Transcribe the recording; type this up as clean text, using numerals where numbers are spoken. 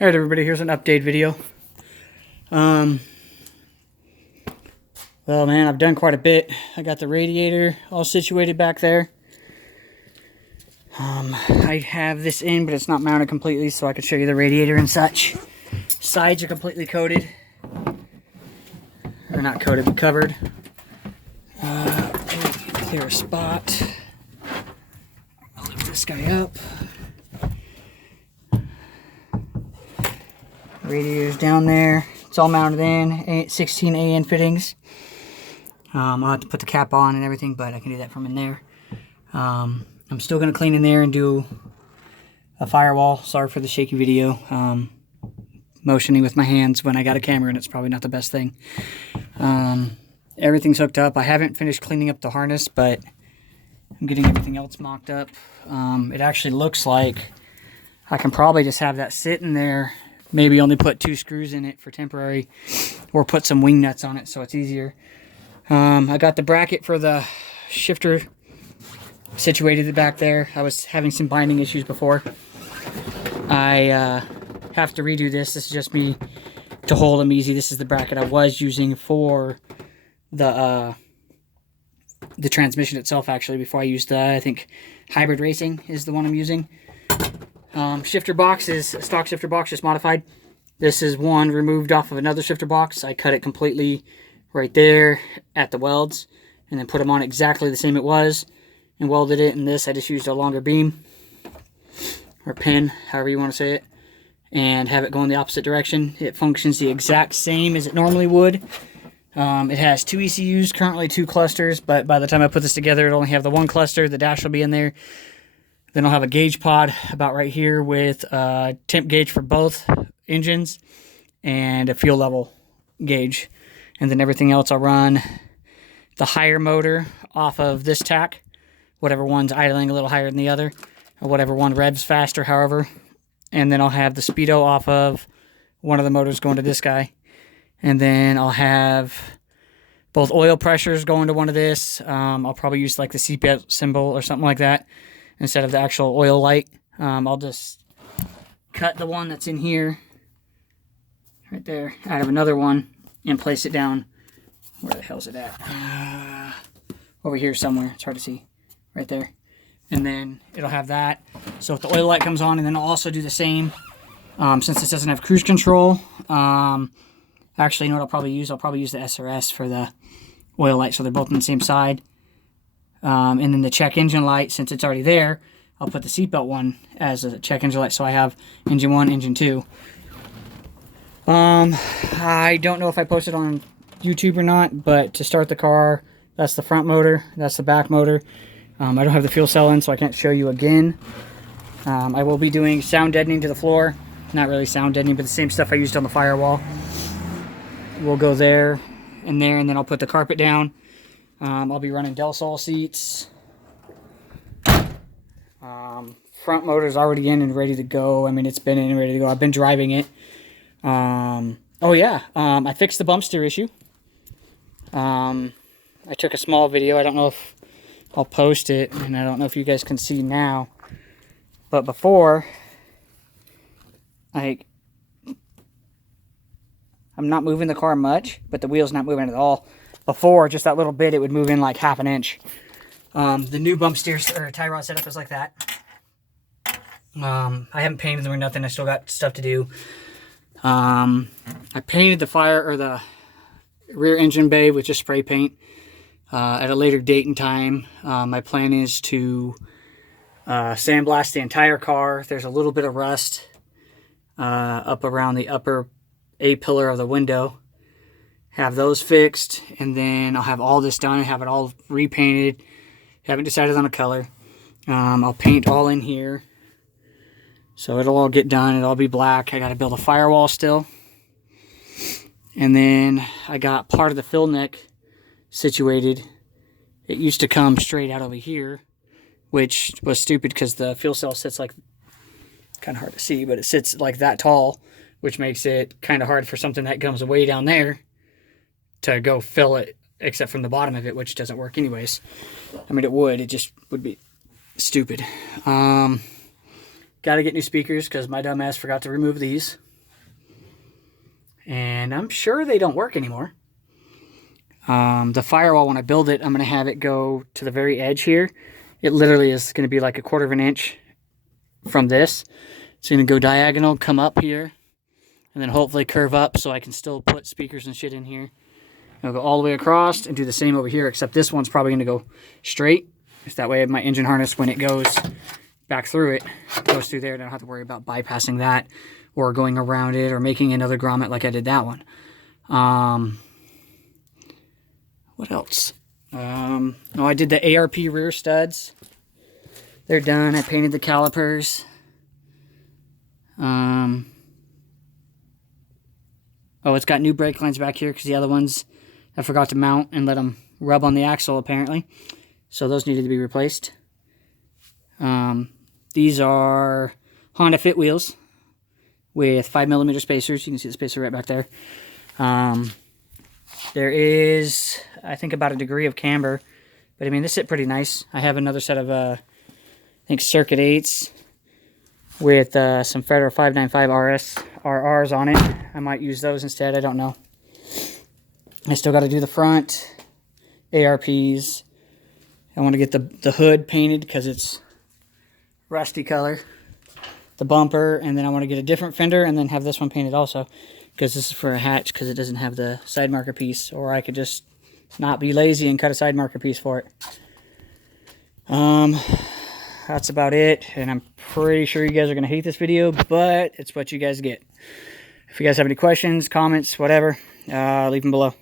Alright everybody, here's an update video. Well man, I've done quite a bit. I got the radiator all situated back there. I have this in, but it's not mounted completely, so I can show you the radiator and such. Sides are completely coated. Or not coated, but covered. Clear a spot. I'll lift this guy up. Radiator's down there. It's all mounted in. 16 AN fittings. I'll have to put the cap on and everything, but I can do that from in there. I'm still going to clean in there and do a firewall. Sorry for the shaky video. Motioning with my hands when I got a camera, and it's probably not the best thing. Everything's hooked up. I haven't finished cleaning up the harness, but I'm getting everything else mocked up. It actually looks like I can probably just have that sitting there. Maybe only put 2 screws in it for temporary, or put some wing nuts on it so it's easier. I got the bracket for the shifter situated back there. I was having some binding issues before. I have to redo this. This is just me to hold them easy. This is the bracket I was using for the transmission itself, actually, before I used the, I think, Hybrid Racing is the one I'm using. Shifter box is a stock shifter box, just modified. This is one removed off of another shifter box. I cut it completely right there at the welds, and then put them on exactly the same it was, and welded it. And this, I just used a longer beam, or pin, however you want to say it, and have it go in the opposite direction. It functions the exact same as it normally would. It has 2 ECUs, currently 2 clusters, but by the time I put this together, it'll only have the 1 cluster. The dash will be in there. Then I'll have a gauge pod about right here with a temp gauge for both engines and a fuel level gauge. And then everything else I'll run the higher motor off of this tack, whatever one's idling a little higher than the other, or whatever one revs faster, however. And then I'll have the speedo off of one of the motors going to this guy. And then I'll have both oil pressures going to one of this. I'll probably use like the seatbelt symbol or something like that instead of the actual oil light. I'll just cut the one that's in here right there out of another one and place it down. Where the hell's it at? Over here somewhere. It's hard to see. Right there. And then it'll have that. So if the oil light comes on, and then I'll also do the same. Since this doesn't have cruise control. Actually, you know what I'll probably use? I'll probably use the SRS for the oil light, so they're both on the same side. And then the check engine light, since it's already there, I'll put the seatbelt one as a check engine light, so I have engine 1, engine 2. I don't know if I posted on YouTube or not, but to start the car, that's the front motor, that's the back motor. I don't have the fuel cell in, so I can't show you again. I will be doing sound deadening to the floor. Not really sound deadening, but the same stuff I used on the firewall. We'll go there, and then I'll put the carpet down. I'll be running Del Sol seats. Front motor's already in and ready to go. I mean, it's been in and ready to go. I've been driving it. Oh yeah, I fixed the bump steer issue. I took a small video. I don't know if I'll post it, and I don't know if you guys can see now. But before, I'm not moving the car much, but the wheel's not moving at all. Before, just that little bit, it would move in like half an inch. The new bump steer or tie rod setup is like that. I haven't painted them or nothing. I still got stuff to do. I painted the rear engine bay with just spray paint at a later date and time. My plan is to sandblast the entire car. There's a little bit of rust up around the upper A-pillar of the window. Have those fixed, and then I'll have all this done and have it all repainted. Haven't decided on a color. I'll paint all in here. So it'll all get done. It'll all be black. I got to build a firewall still. And then I got part of the fill neck situated. It used to come straight out over here, which was stupid because the fuel cell sits like, kind of hard to see, but it sits like that tall, which makes it kind of hard for something that comes way down there to go fill it, except from the bottom of it, which doesn't work anyways. I mean, it just would be stupid. Got to get new speakers because my dumb ass forgot to remove these. And I'm sure they don't work anymore. The firewall, when I build it, I'm going to have it go to the very edge here. It literally is going to be like 1/4 of an inch from this. It's going to go diagonal, come up here, and then hopefully curve up so I can still put speakers and shit in here. It'll go all the way across and do the same over here, except this one's probably going to go straight. If that way my engine harness, when it goes back through it, goes through there, and I don't have to worry about bypassing that or going around it or making another grommet like I did that one. What else? Oh, I did the ARP rear studs. They're done. I painted the calipers. Oh, it's got new brake lines back here because the other ones I forgot to mount and let them rub on the axle apparently. So those needed to be replaced. These are Honda Fit wheels with 5mm spacers. You can see the spacer right back there. There is, I think, about a degree of camber. But I mean, they sit pretty nice. I have another set of, I think, Circuit 8s with some Federer 595 RRs on it. I might use those instead. I don't know. I still got to do the front ARPs. I want to get the hood painted because it's rusty color. The bumper, and then I want to get a different fender and then have this one painted also because this is for a hatch because it doesn't have the side marker piece, or I could just not be lazy and cut a side marker piece for it. That's about it, and I'm pretty sure you guys are going to hate this video, but it's what you guys get. If you guys have any questions, comments, whatever, leave them below.